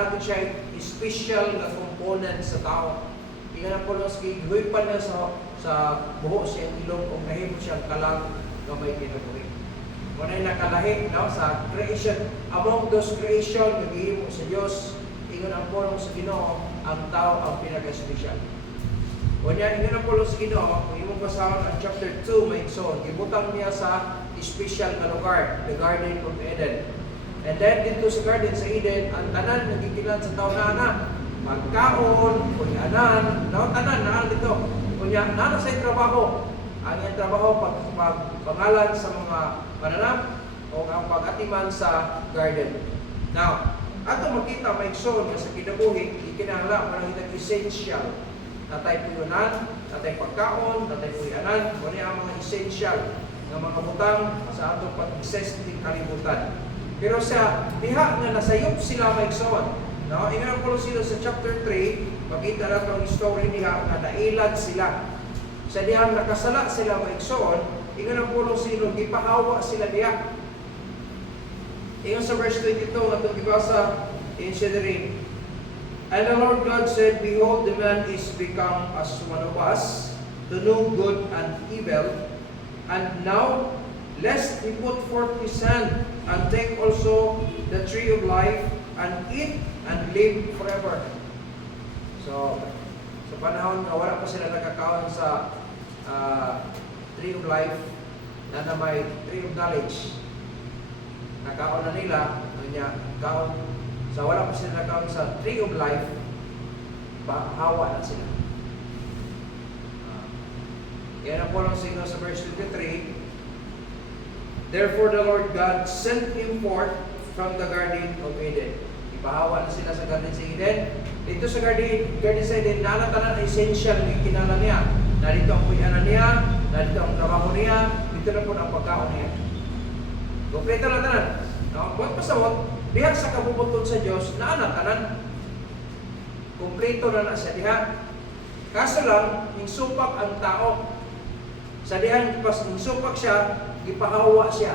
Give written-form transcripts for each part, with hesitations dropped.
naagin siya special na component sa tao. Ingon ang Paulo gihuy pa na sa buho siya ilong kung nahimo siyang kalang gamay kinabuhi. Muna yung nakalahi sa creation. Among those creation na gihimo sa Diyos, ingon ang Paulo sa Ginoo, ang tao ang pinaka-special. Kunya, ingon ang Paulo sa Ginoo, kung imong basahon ang chapter 2, may igsoon, gibutang niya sa special na lugar, the Garden of Eden. And then, dito sa Garden sa Eden, ang tanan nagigilan sa tao na anak. Pagkaon, kunyanan, tanan na dito. Kunya, nana sa trabaho. Ang iyang trabaho, pagpangalan sa mga pananap o ang pag-atiman sa garden. Now, ato makita may igsoon nga sa kinabuhi, ikinahanglan mo lang essential. Natay puyunan, natay pagkaon, natay puyanan, muna ang mga essential ng mga butang sa atong pag-access ng kalibutan. Pero sa diha nga nasayop sila may igsoon. No, ingon ko sila sa chapter 3, makita nato ang story diha nga nailad sila. Sa dihang nakasala sila may igsoon, ingon ko sila gipahawa sila diha. Ingon sa verse 22 atong gibasa in Shedrin. And the Lord God said, Behold, the man is become as one of us, to know good and evil. And now, lest he put forth his hand, and take also the tree of life, and eat and live forever. So, sa panahon na wala pa sila nakakaon sa tree of life, na may tree of knowledge, nakaon na nila, kaon. So wala pa sila nakaon sa tree of life, hawa na sila. Yan ang po lang signal sa verse 23. Therefore the Lord God sent him forth from the Garden of Eden. Ipahawa na sila sa Garden sa Eden. Dito sa Garden sa Eden, nanatanan ang essential ng kinala niya. Narito ang puyanan niya, narito ang trabaho niya, dito na po ang pagkaon niya. Kompleto na tanan. Huwag pasawag, diha sa kabubuton sa Diyos, naanatanan. Kompleto na siya diha. Kaso lang, ingsupak ang tao. Sa dihan, ingsupak siya, gipahawa siya.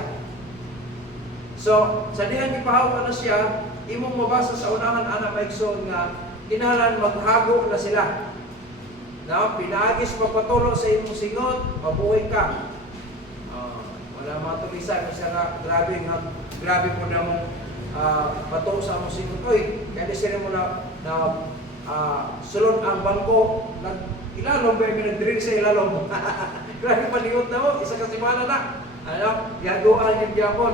So, sa dihan gipahawa na siya, imong mabasa sa unahan anak maigsoon nga, kinahanglan maghago na sila. Pinaagis papatulo sa imong singot, mabuhay ka. Wala matulisan kasi grabe po naman pato sa among singot. Oy, kaya sila mo na sulod ang bangko, ilalong ba yung nag-drink sa ilalong? Grabe paligot na mo, isa kasimana na. Yaguan yung Japon.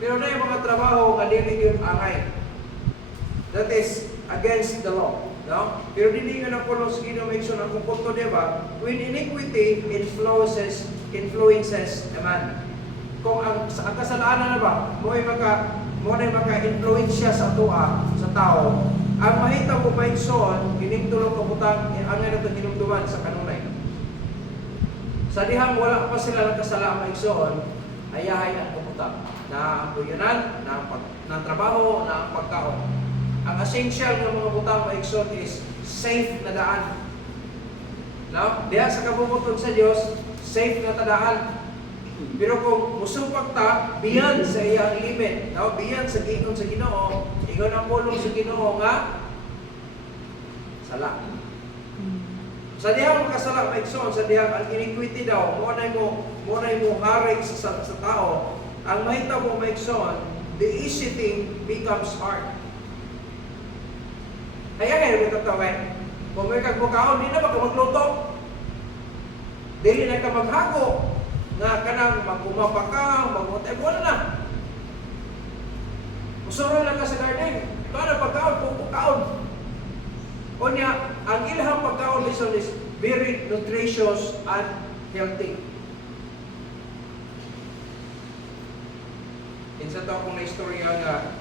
Pero na yung mga trabaho nga dili yung angay. That is against the law. No? Pero dili nga na po ng Ginoo ang kumpunto, diba? When iniquity influences a man. Kung ang kasalanan na ba, mo ay maka-influensya sa tuwa, sa tao, ang mahita mo ba ikson, hinigtulong kabutang, ang nga natin hinumduman sa kanunay. Sa dihang wala pa sila nagkasala ang ikson, ayahay ang kabutang, na ang puyanan, na ang trabaho, na ang pagkaon. Ang essential ng mga butang maikson is safe na daan. No? Diya sa kabubuton sa Diyos, safe na tadaan. Pero kung musupak ta, beyond sa iyang limit, no? Beyond sa gigon sa Ginoo, ingon ang pulong sa Ginoo nga sala. Sa dihang makasala maigsoon, sa dihang ang iniquity daw, munay mo harig sa tao, ang mahita mo maigsoon, the easy thing becomes hard. Kaya ngayon ito tawag, kung may kagbukaon, di na ba ka magluto? Dili na ka maghago, nga kanang magkumapa ka, wala na. Usuro lang ka sa garden, kada pagkaon, pagkaon. O niya, ang ilhang pagkaon is very nutritious and healthy. Insa to akong na-istorya nga,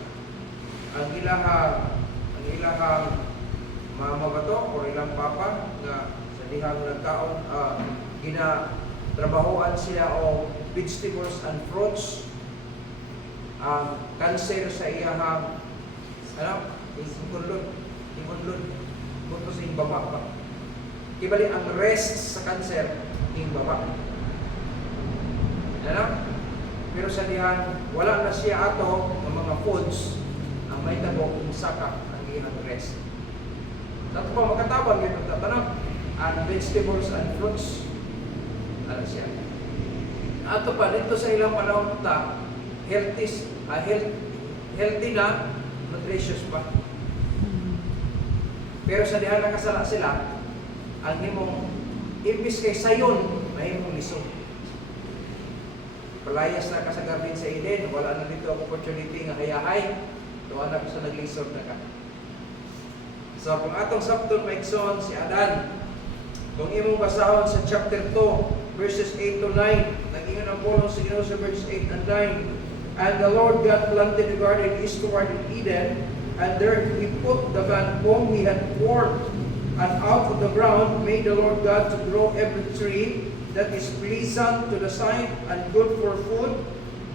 ang ilahang mama ba to, o ilang papa, nga sa dihang nagkaon, trabahoan sila o vegetables and fruits. Ang cancer sa iyahang imunlod buto sa baba. Kibali ang rest sa cancer ing baba. Pero sa dihan wala na siya ato ng mga foods ang may tabo kung saka ang iyang rest. Sa ito pa makatabang yun ang tatanong, and vegetables and fruits. Ano siya? Ato pa, dito sa ilang panahon ta, healthy na, nutritious pa. Pero sa dihan nakasala sila, ang himong imbis kay sayon, mahimong lisod. Palayas na ka sa Garden sa Eden, wala na dito ang opportunity nga hayahay, tuwa na ko sa naglisod na ka. So kung atong sabton maigsoon si Adan, kung imong basahon sa chapter 2, verses 8 to 9, nag-ingon ang pulong sa Ginoo sa verse 8 and 9. And the Lord God planted the garden eastward in Eden, and there He put the man whom He had formed, and out of the ground made the Lord God to grow every tree that is pleasant to the sight and good for food,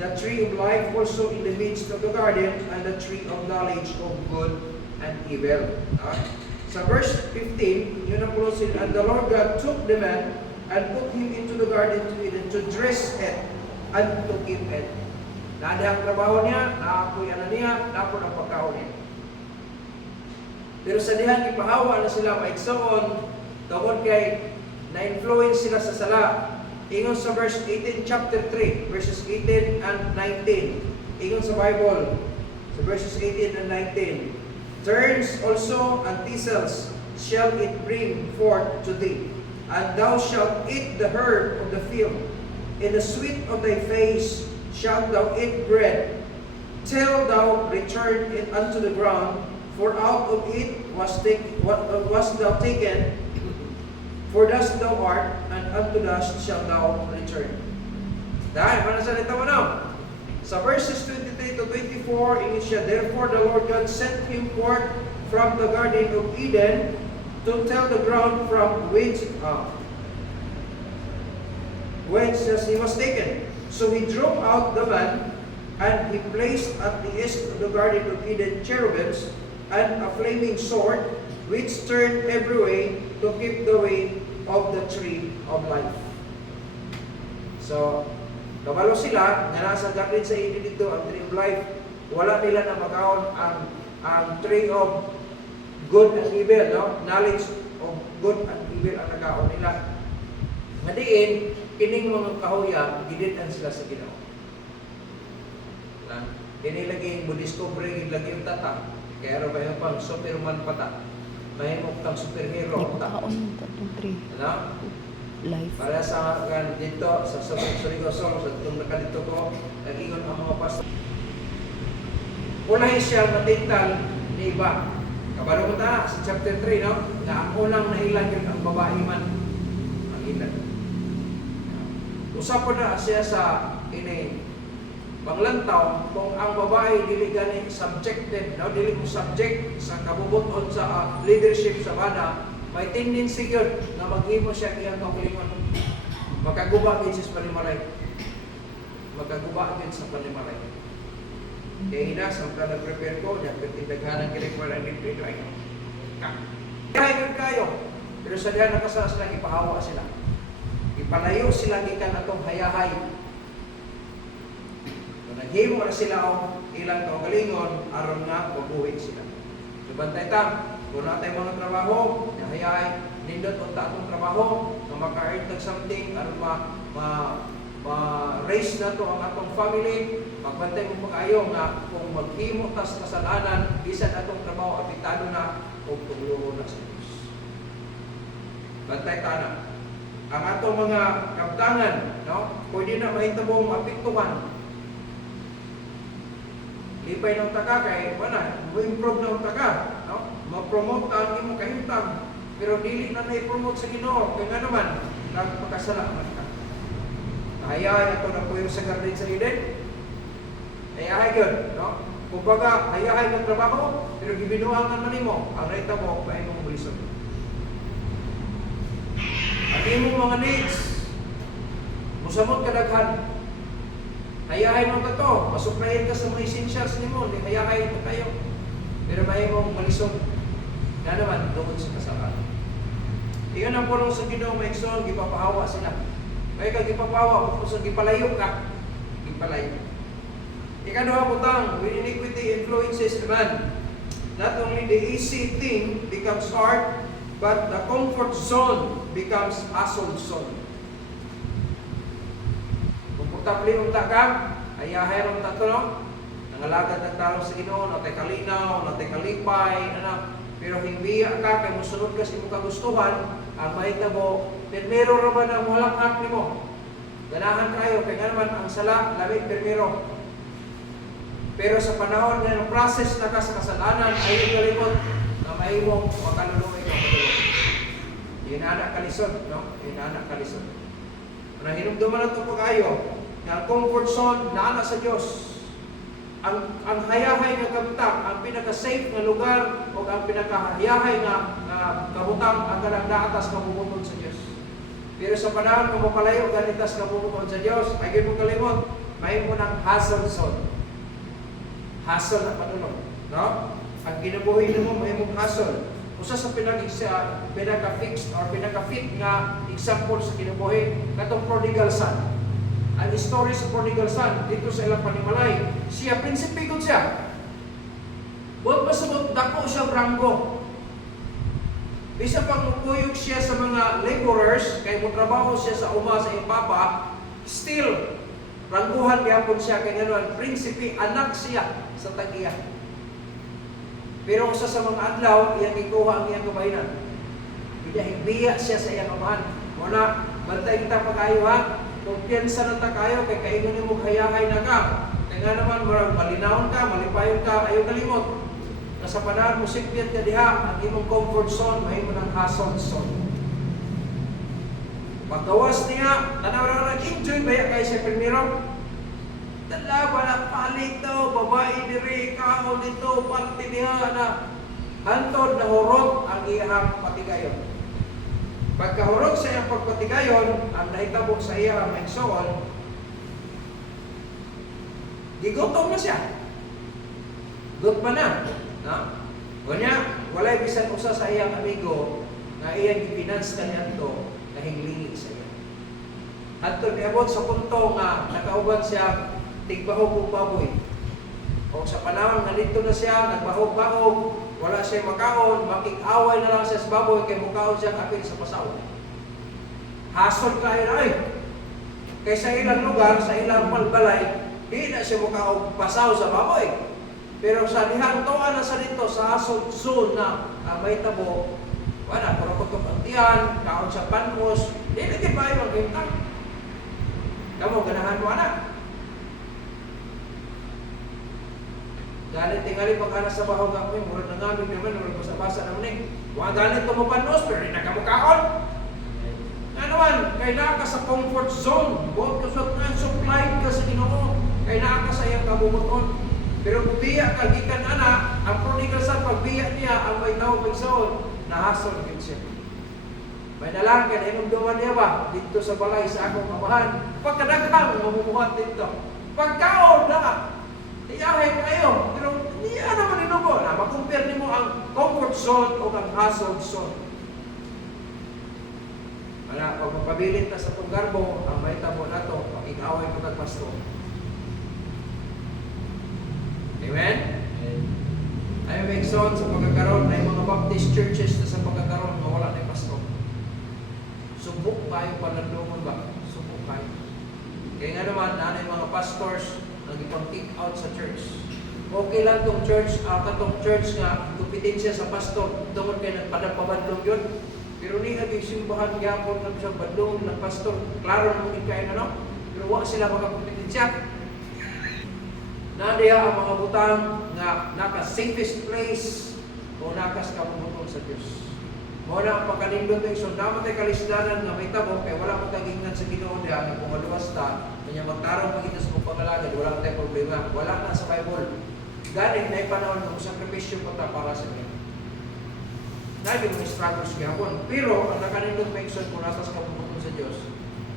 the tree of life also in the midst of the garden, and the tree of knowledge of good and evil. Sa verse 15, yun ang pulusin, and the Lord God took the man and put him into the garden to Eden to dress it and to keep it. Nada ang trabaho niya, naapoy ano niya, napon ang pagkaon niya. Pero sa dihan ipahawa na sila maigsoon, tungod kay na-influence sila sa sala. Ingon sa verse 18, chapter 3, verses 18 and 19. Ingon sa Bible, sa verses 18 and 19. Turns also and thistles shall it bring forth to thee, and thou shalt eat the herb of the field. In the sweet of thy face shalt thou eat bread, till thou return it unto the ground, for out of it was thou taken, for dust thou art, and unto dust shalt thou return. Dahil, manasalita mo na. Sa verses 23 to 24, ingon siya, therefore the Lord God sent him forth from the Garden of Eden to till the ground from whence he was taken. So he drove out the man, and he placed at the east of the Garden of Eden cherubims, and a flaming sword, which turned every way to keep the way of the tree of life. So, kabalo sila, nga nasa Garden sa Eden dito, ang tree of life, wala nila na makaon ang tree of good and evil, no? Knowledge of good and evil ang nakaon nila. Madiin, kining mga kahoya, giditan sila sa Ginoo. Kini lagi mo discover lagi yung tata. Kaya ro ba yung pang superman pata. May mo tang superhero ta. Kaon tatong tree. Ano? Life. Para sa dito sa Surigosong sa itong nakalito ko, nag-ingon ang mga pastor. Unahin siya matintal ni iba. Kabalo mo ta sa chapter 3, no? Na ang unang nahilan yun ang babae man. Ang ilan. Usap na siya sa ini panglantaw kung ang babae dili gani subjected, no? Dili mo subject sa kabubuton sa leadership sa bana, may tendency yun na maghimo siya iyang kaugalingon. Makaguba din sa panimalay. Magkaguba din sa panimalay. Kaya ina, sa mga nag-prepare ko, yan, pertindaghanan kinig mo lang dito, ito ay kayo kayo. Pero sa diyan nakasala sila, ipahawa sila. Ipalayo sila gikan atong hayahay. Kung naghimo na sila o ilang kaugalingon, aron nga, mabuhi sila. So, bantay ta, kung natin mga trabaho, hayay, nindot unta atong trabaho, na maka-earn tag something, aron ma-raise na to ang atong family, magbantay mo pag-ayo nga kung maghimo tas kasalanan, bisan atong trabaho, apektado na, o tuluho na sa Diyos. Bantay ta na. Ang atong mga kaptangan, no? Pwede na mahitabong apektuhan. Lipay ng taga kay wala, mo-improve ng taga, no? Ma-promote ang imong kahimtang, pero dili na na-promote sa Ginoo, kaya nga naman nagpakasala man ka. Hayay ito na puyo sa Garden sa Eden. Hayay yun, no? Kumbaga, hayay ng trabaho, pero gibinuangan man nimo, ang reta mo, pa imong bulisod. Ang imong mga needs, musamot kadaghan. Hayahay mo ka to, masuprayin ka sa mga essentials ni mo, hayahay mo kayo. Pero may mong malisod na naman doon sa kasalanan. Iyon ang pulong sa Ginoo maigsoon, gipapahawa sila. May kang gipapahawa, kung sa gipalayo ka, gipalayo. Ikaduha butang, with iniquity influences the man. not only the easy thing becomes hard, but the comfort zone becomes hassle zone. Komportable unta ka, ayahay ron tato no? Nangalagad ng talo sa Ginoo, natay kalinaw, natay kalipay, ano? Pero himbiya ka, kay musunod ka sa imong kagustuhan, ang mahitabo, permero raman ang walang hak nimo. Ganahan kayo, kaya naman ang sala, lamig permero. Pero sa panahon na ng process na ka sa kasalanan, ayaw galimot na mahimong makaluluoy ng matulog. Yun anak kalisod, no? Yun anak kalisod. Nang hinumduman na ito po kayo, na ang comfort zone na anak sa Diyos, ang hayahay nga kabutang, ang pinaka-safe na lugar o ang pinaka-hayahay na kabutang ang kanang naatas kabubuton sa Diyos. Pero sa panahon kung mapalayo ganitas kabubuton sa Diyos, ay mo kalimot, may mo ng hassle zone. Hassle na panulong. No? Ang kinabuhi mo, may mong hassle. Usa sa pinaka-fixed or pinaka-fit nga example sa kinabuhi, katong prodigal son. Ang story sa prodigal son, dito sa ilang panimalay, siya, prinsipikot siya. Huwag masabot, dako siya branggo. Bisa pang mukuyog siya sa mga laborers, kaya trabaho siya sa uma sa impapa, still, rangguhan gapon siya, kaya gano'n, prinsipi, anak siya sa tagiya. Pero usa sa mga adlaw, iyang ikuha ang iyang kabahinan. Hibiya siya sa iyang amahan. Muna, bantay kita pag-ayo ha, kumpiyansa na ta kayo, kay kaingon mo hayahay na ka. Kaya nga naman, malinawon ka, malipayon ka, ayaw kalimot. Sa panahon mo sikpiat ka diha, ang imong comfort zone, mahimo ng hassle zone. Paggawas niya, tanaw na nag-enjoy ba kayo sa primero? Dala, wala palito, babae diri, kao dito, parte niya na hantod na hurot ang iyang patigayon. Pagkahurot sa iyang pagpatigayon, ang nahitabo sa iyang maigsoon, gigutom na siya. Gutma na. No? Kanya, walay bisan usa sa iyang amigo na iyang ipinans kanyanto na hinglingi sa iya. Hantod niabot sa punto nga nakauban siya tigbahog og baboy. O sa panahon nga dito na siya nagbahog-bahog, wala siya makaon, makik-away na lang siya sa baboy kay mukaon siya kapil sa pasaw. Hasod kayo na kay sa ilang lugar, sa ilang palbalay, di na siya mukaon pasaw sa baboy. Pero sa dihang tuwa na sa dito, sa hasod zone na may tabo, wala, pero kutok ang tiyan, kaon sa panmos, di na di ba yung maghintang. Kamu, ganahan mo anak. Ganit tingali pagkana sa bahog ako, murad na ngamig naman, murad basa-basa naman eh. Mga ganit tumapanos, pero rin na kamukaon. Nga naman, kailangan ka sa comfort zone. Buot ka sa supplied ka sa Ginoo. Kailangan ka sa iyang kabubuton. Pero kung biya ka, gikan anak, ang prodigal son, pagbiya niya, ang may tao pagsaon, nahasol din siya. May nalangkan, inumduman niya ba? Dito sa balay sa akong amahan. Pagkadaghang, mamumuhat dito. Pagkaon na, iyahay kayo. Pero niya naman inubo na, makumpir niyo mo ang comfort zone o ang hassle zone. Pag mapabilit na sa itong garbo, ang may tabo na ito, pag-ikaway mo ng pasto. Amen? Ay may son sa pagkakaroon, ay mga Baptist churches na sa pagkakaroon, mawala na yung pasto. Subok kayo palandungan ba? Subok kayo. Kaya nga naman, nanay mga pastors, nag-ipang-kick out sa church. Okay lang itong church, katong church nga, kompetensya sa pastor, doon kayo nagpadapabadlong yun. Pero ni nag-isimbahan gyapon ng siyang badlong ng pastor, klaro naman kayo na, no? Pero wala sila mga kompetensya. Nadiya ang mga butang nga naka-safest place o nakas kabubutong sa Diyos. Muna ang pagkalindot ng so naman tayo kalisdanan nga may tabo, kaya wala mong tagingan sa Ginoo diya, nga kung maluwas ta, kanya magtarong pagkita sa pagpagalagad, wala tayong problema. Wala na sa Bible. Galing na ipanahon ng sakripisyo pa ta para sa Ginoo. Naging mga struggles gapon. Pero ang nakalindot ng so kung natas kabubutong sa Diyos,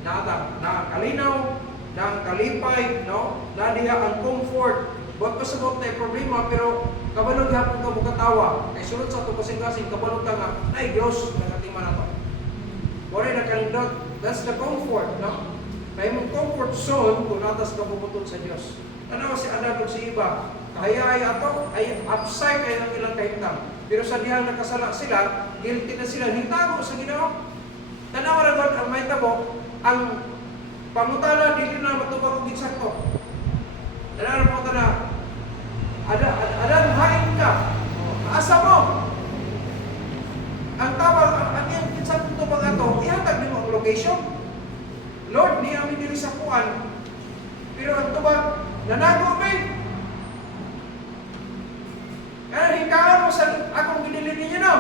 nakakalinaw, ng kalipay, no? Nadiha ang comfort. Huwag pasabot na yung problema, pero kabalog hapon ka mukatawa. Kaya sunod sa ito kasing-kasing, kabalog ka nga, ay Diyos, nakatima na ito. Wala nakalindot. That's the comfort, no? Kaya mong comfort zone, kung natas ka puputon sa Diyos. Tanaw si Adan o si Iba, kahayay ato, ay upside kayo ng ilang kahimtang. Pero sa dihang nakasala sila, guilty na sila, hitago sa Ginoo. Tanawa na God, ang may tabo, ang pangutana, dili na matubag og eksakto. Tanawa na po na, Adan, hain ka, asa mo. Ang tawag, ang iyang eksakto tubag ato, ihatag nimo ang location. Lord, ni amin dili sa kuan, pero ang tubag, nanago may. Kaya hikaan mo sa akong ginili ninyo no.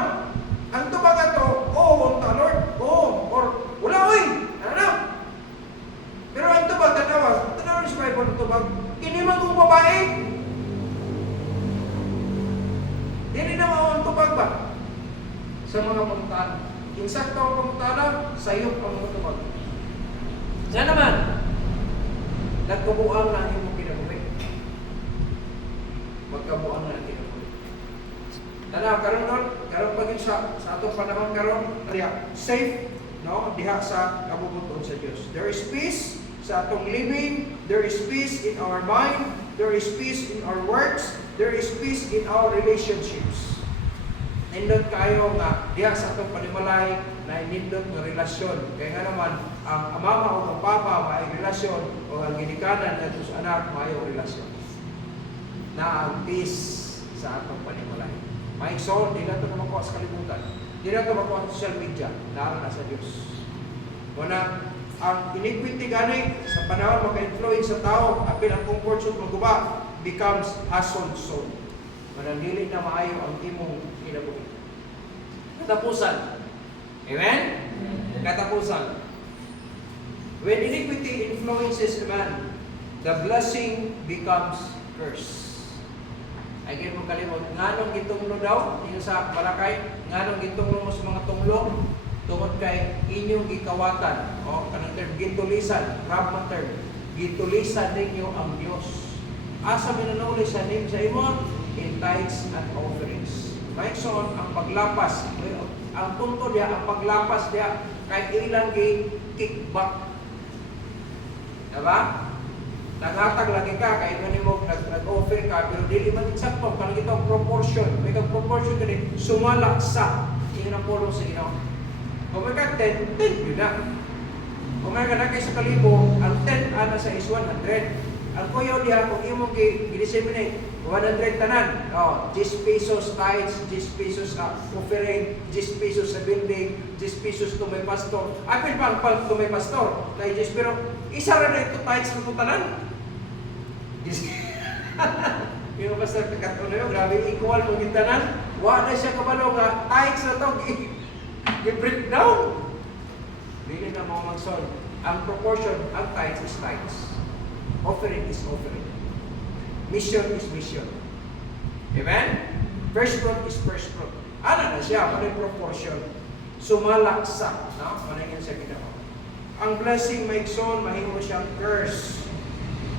Ang tubag ato, unta Lord, or wala oy, ano? Pero ang tubag, tanawa ni sa Bible ang tubag, inimang kong babae. Dili na ang tubag ba? Sa mga pangutana. Insakto ang pangutana, sayop ang mga tubag. Diyan naman, nagkabuang na yung kinabuhi. Magkabuang na ang kinabuhi. Tanaw, karon pagin sa atong panahon karon, safe, no? Diha sa kabubuton sa Dios. There is peace sa atong living, there is peace in our mind, there is peace in our works, there is peace in our relationships. Nindot kayo nga diha sa atong panimalay na nindot nga relasyon. Kaya nga naman ang mama o ang papa may relasyon o ang ginikanan at sa anak may relasyon. Na ang peace sa atong panimalay. May soul, di na ito makuha sa kalibutan. Di na ito makuha sa social media. Naroon na sa Diyos. Muna, ang iniquity gani sa panahon maka-influence sa tao, apil ang comfort zone maguba, becomes household zone. Manandili na maayo ang imong kinabuhi. Katapusan. Amen? Katapusan. When iniquity influences a man, the blessing becomes curse. Ay kayo mong kalimot, nganong gitunglo daw, yung sa Malakay, nganong gitunglo mo sa mga tunglong, tungod kay inyong gikawatan, o kanang term, gitulisan, Ramman term, gitulisan ninyo ang Diyos. Asa minanuli sa nim sa imo, in tithes and offerings. May son, ang paglapas, ang punto diya, ang paglapas diya, kay ilang kickback. Diba? Naghatag lagi ka, kahit man mo nag-offer ka, pero dili man eksakto, kanang ito ang proportion. May proportion ka din, sumala sa tingin ang pulong sa Ginoo. Kung may ka 10, 10 yun na. Kung may ka na kayo sa kalibo, ang 10 ana sa is 100. Ang kuyaw diya, kung imong i-disseminate, 100 tanan. 10 pesos tithes, 10 pesos offering, 10 pesos sa building, 10 pesos to may pastor. Apil pa ang to may pastor. Kaya 10, pero isa rin na ito tithes ng tanan. Yung pastor kakatuloy, grabe equal mong gintanan. Wala siya kabalo nga, tithes na ito, i-breakdown. Hindi na mga mag-solve. Ang proportion, ang tithes is tithes. Offering is offering. Mission is mission. Amen? First fruit is first fruit. Ano na siya? Ano yung proportion? Sumalaksa. No? Ano yung siya ginawa? Ang blessing may son, mahimo siyang curse.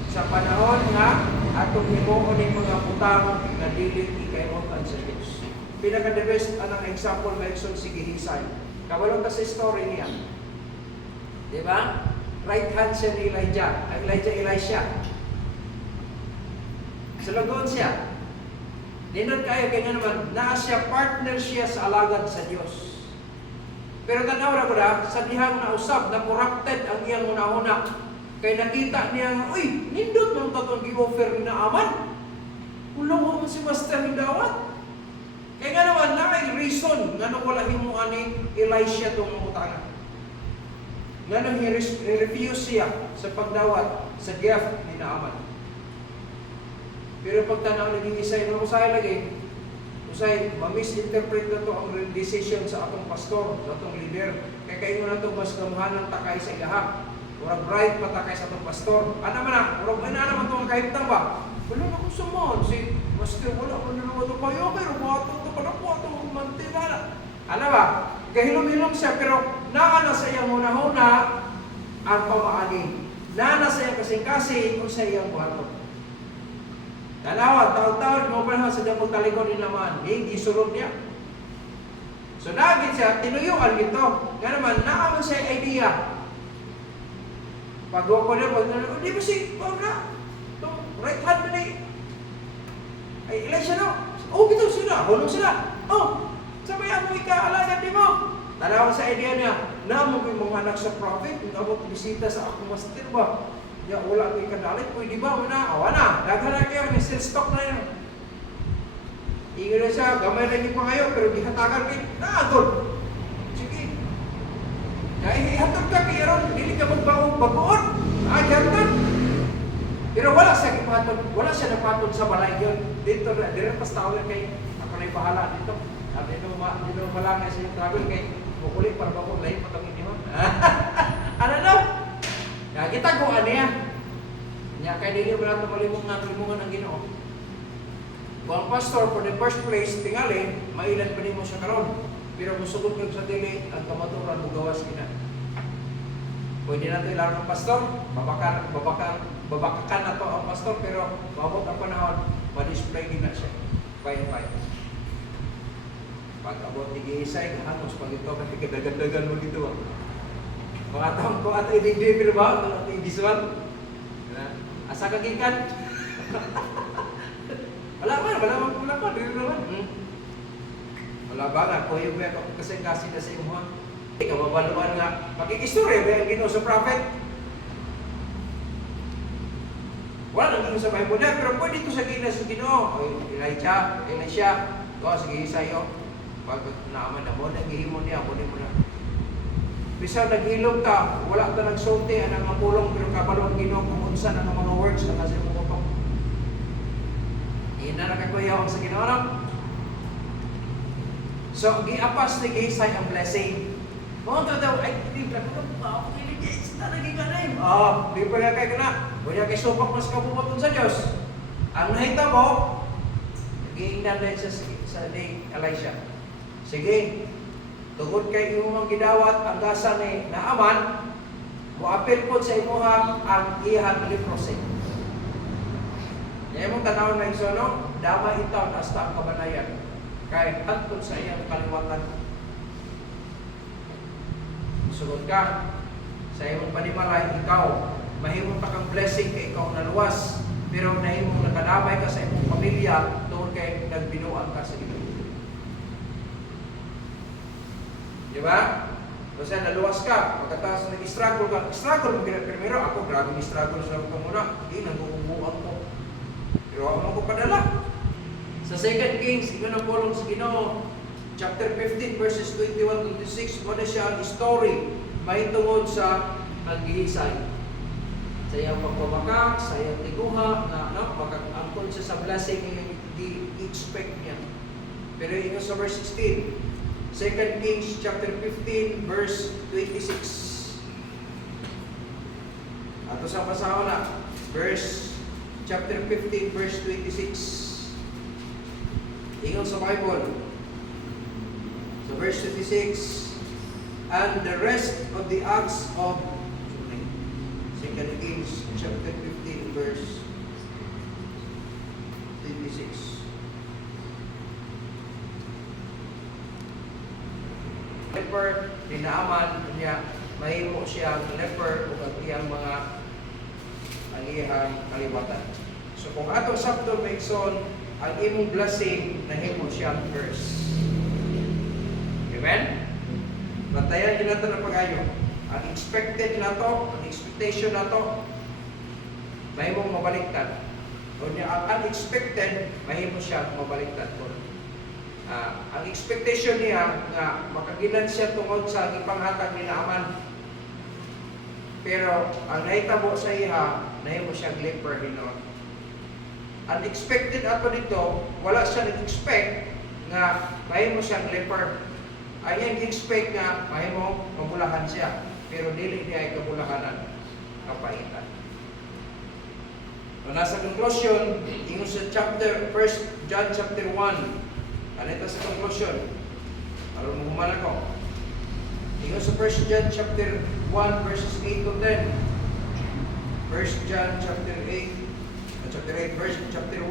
Sa panahon nga, atong himuon ng mga putang na dili ikayutan sa Diyos. Pinaka-the best, anong example may son si Gehisay. Kabalong ka sa story niya. Diba? Right hand siya ni Elisha. Sulagon siya. Dinod kayo kaya naman, naa siya, partner siya sa alagad sa Diyos. Pero tanaw na ko na, sa dihang nausap, na corrupted ang iyang una-una. Kaya nakita niya, uy, nindot mong tatong gi-offer na aman. Ulang mo si Master Hindawat. Kaya nga naman, na reason, nga nung wala himuan ni Elisha itong utangan. Nga nung i-refuse siya sa pagdawat sa gift ni Naaman. Pero pag tanaw naging isay, ano usay lagi? Usay, ma-misinterpret na to ang decision sa atong pastor, sa atong leader. Kaya kayo na ito mas gamhanan takay sa ilaha. Or bright patakay sa atong pastor. Ano man na? Or ano naman itong kahitang ba? Wala na kung sumon. Si Master, wala ko nilunod ito kayo. Pero mato ito pa na po itong mantinala. Ano ba? Kahilom-hilom siya, pero naana sa iyang una-una ang pamaani. Naana sa iyang kasing-kasing o sa iyang buhaton. Dalawa, taon-taon, mo pa sa dapong talikod ni naman, gisulod niya. So, nagit siya, tinuyuan ito. Nga naman, naamon siya idea. Pag-uko niya, di ba si, na, itong right hand na Ay, ilan siya no? Oh, bitaw sila. Hulong sila. Oh, sabay ako ika-alaga di mo. Tanaw sa idea niya, namo ko yung mga anak sa prophet, kung ako bisita sa akong master ba? Ya, wala ko ikadalit, pwede ba? Wala, awa na. Daghan na kayo, may still stock na yan. Ingat na siya, gamay na niyo pa kayo, pero gihatagan kayo, naagod. Sige. Kaya ihatod ka kayo ron, hindi ka magbagoon. Agyan. Pero wala siya ipatod, wala siya napatod sa balay yun. Dito na, direpas tao na kayo, ako na bahala dito. Dito malangay sa yung travel kayo, bukulit para ba kung layo patangin niyo. Ano na? Kaya kita ko ano yan. Kaya kaya dili mo natin malimungan ang Ginoo. Kung ang pastor, for the first place, tingali, mailan pa mo siya karon. Pero musugod ko sa dili, ang kamaturan mo gawas kina. Pwede natin ilaro ng pastor, babakakan na to ang pastor, pero mabot ang panahon, ma-display din na siya. Fine. Pag abot ni Gihisay, hanos pag ito, kasi kadagan-dagan mo dito. Mga taong ko ato i-deliver ba? Ito ato i-visual. Asa ka gikan? Wala pa. Dito naman. Wala ba nga? Kuya ba ako kasi na sa imo ha? Kababaluan nga. Makikistorya ba yung Ginoo sa prophet? Wala nang Ginoo sa Bible na, pero pwede ito sa Ginoo. Elisha. Sige, isayo. Pag naaman na mo, nagihimo niya, mo na. Bisa naghilom ka, wala ka nagsulti, anang mapulong, pero kabalong Ginoo kung unsa na mga words na kasi mo kutok. Ina na kakuyaw sa Ginoo na. So, giapas ni Gisay ang blessing. Mga daw, ay, hindi ka pa ako kiligis, talagi ka na yun. Di pa nga kayo na. Kaya kay supak mas kapumatun sa Diyos. Ang nahita mo, nag-iingnan na sa Elisha. Sige, tugod kay imong gidawat ang gasa ni Naaman, muapil po sa imuha ang iyang leprosy. Kaya mong tanaw na isono, dama itaw na hasta ang kabanayan. Kaya hantod sa iyang kaliwatan. Sugod ka, sa iyong panimalay, ikaw, mahimong pa kang blessing kay ikaw naluwas, pero nahimong nakadamay ka sa imong pamilya, tungkol kay nagbinuan ka sa Ginoo. Diba? Kasi naluwas ka, pagkatapos nag-struggle ka, struggle mo primero, ako grabe ni-struggle sa ako muna, nag-uubuan ko. Pero ako ko padala. Sa 2 Kings, ito na pulong sa Ginoo, chapter 15, verses 21-26, muna siya ang story, may tungod sa Gihisay. Sa iyang pagbabaka, sa iyang tiguha, na makakangkon siya sa blessing yung di-expect niya. Pero ito sa verse 16, 2 Kings chapter 15 verse 26. Ato sa pasawa na chapter 15 verse 26. Ingon sa Bible. So verse 26, and the rest of the acts of 2 Kings chapter 15 verse 26. Leper, dinaaman niya, mahimo siyang leper o ang iyang kaliwatan. So kung ato sakto maigsoon, ang imong blessing, nahimo siyang curse. Amen? Bantayan din natin ang pag-ayo. Ang expected na to, ang expectation na to, mahimong mabaliktad. O niya, ang unexpected, mahimo siyang mabaliktad po. Ang expectation niya nga makagilan siya tungod sa gipanghatag ni Naaman. Pero ang nahitabo sa iya, nahimo siya leper hinon. Unexpected ato dito, wala siya nag-expect nga mahimo siyang leper. Ay expect nga mahimo mabulahan siya, pero dili niya ay kabulahanan, kapaitan. So, nasa conclusion, ingon sa chapter 1 John chapter 1. Ano ito sa conclusion? Alam mo humala ko. Ingon sa 1 John chapter 1 verses 8 to 10. 1 John chapter 8, chapter 1.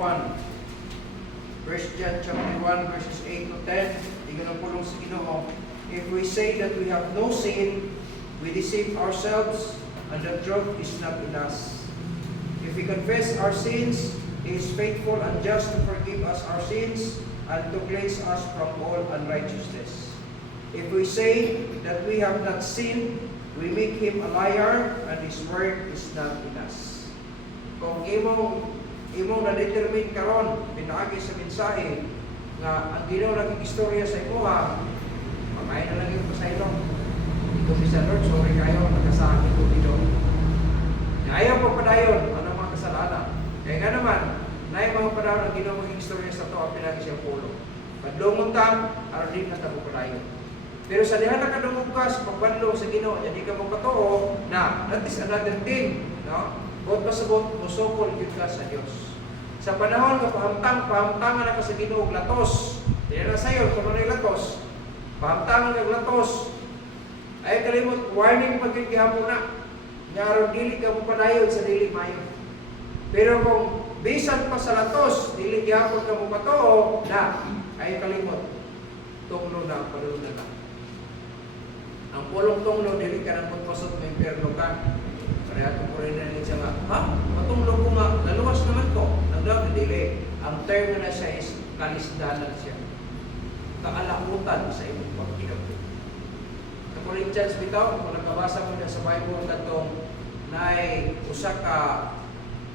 1 John chapter 1 verses 8 to 10. Ingon ang pulong sa Ginoo. If we say that we have no sin, we deceive ourselves, and the truth is not in us. If we confess our sins, He is faithful and just to forgive us our sins and to cleanse us from all unrighteousness. If we say that we have not sinned, we make him a liar and his word is not in us. Kung imong na-determine karon pinaagi sa mensahe nga ang Ginoo naging istorya sa imuha, pamahay na lang yung pasaylo. Ito bisa Lord, sorry kayo, nagkasakit ko dito. Ayaw pa padayon ang mga kasalanan. Kaya nga naman, na yung mga padayon ang Ginoo maging istorya sa to ang pinagi siyang pulo. Padlungon ta, aron din na tabo padayon. Pero sa diha na kadungog ka sa pagbadlong sa Ginoo, di ka mo katoo na that is another thing, no? Bot pasabot musukol gyud ka sa Dios. Sa panahon nga pahamtangan na ka sa Ginoo og latos. Diya na sayo kung ano latos. Pahamtangan og latos. Ay kalimot warning pagid gihapon na. Nga aron dili ka mo padayon sa dili mayo. Pero kung bisan pa sa latos, dili gihapon ka mo katoo na ay kalimot tunglo na padulong na lang. Ang pulong tunglo dili ka nang magpasok ng impierno ka. Kaya kung po rin na siya nga, matunglo ko nga, naluwas naman ko. Nagdaw, dili. Ang term na siya is kalisdanan siya. Kaalakutan sa imong pagkilap. Sa Corinthians bitaw, kung nagkabasa mo na sa Bible katong naay usa ka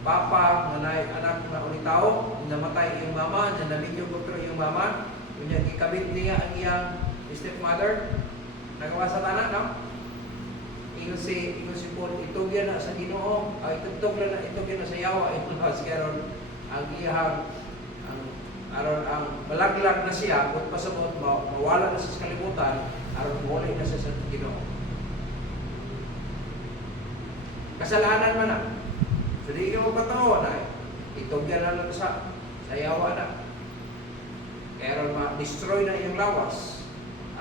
papa nga naay anak na unitaw, namatay iyong mama, na nabidyo ko iyong mama, kunya gikabit niya ang iyang stepmother. Nagawa sa tanan, no? Ingon si Paul, itugyan na sa Ginoo, itugyan na sa yawa, ito na si karon ang iyang aron ang malaglag na siya, kung pasabot mawala na sa kalibutan, aron mawala na siya sa Ginoo. Kasalanan man na. So di ka magpatawa na, itugyan na sa yawa na. Kaya aron ma-destroy na iyong lawas,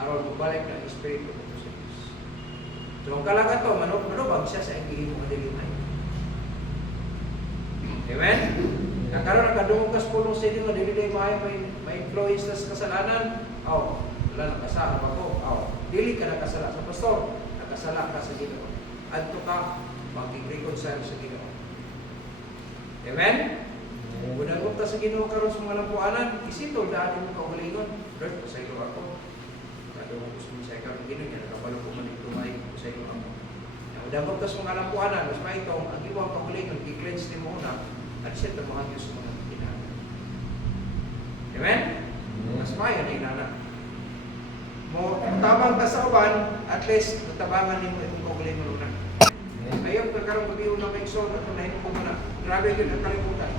aron mabalik na espiritu ko sa Diyos. So ang kalaga to, manubag siya sa ingihimo madilimay. Amen? Nagkaroon ng kadungog kas pulong sa inyo, dili may influence na sa kasalanan. Wala nakasala ako. Dili ka nakasala sa pastor, nakasala ka sa Ginoo. Adto ka, mag-reconcile sa Ginoo. Amen? Unang ta sa Ginoo karon sa mga lampuanan, isitol daan mo kaugalingon. Lord, pasaylo ako. Kadungog ko sa karon Ginoo niya, nakabalo ko man tumay ko sa iyo ako. Unang ta sa mga lampuanan, mas maitong ang imong kaugalingon, i-cleanse nimo na at siya tamahan niyo sa mga ginagawa. Amen? Mas mayo na inana. Mo tabang ta sa uban, at least natabangan nimo imong kaugalingon na. Ayaw ka karong pag-iuna kay Sol at unahin ko muna. Grabe yun ang kalimutan.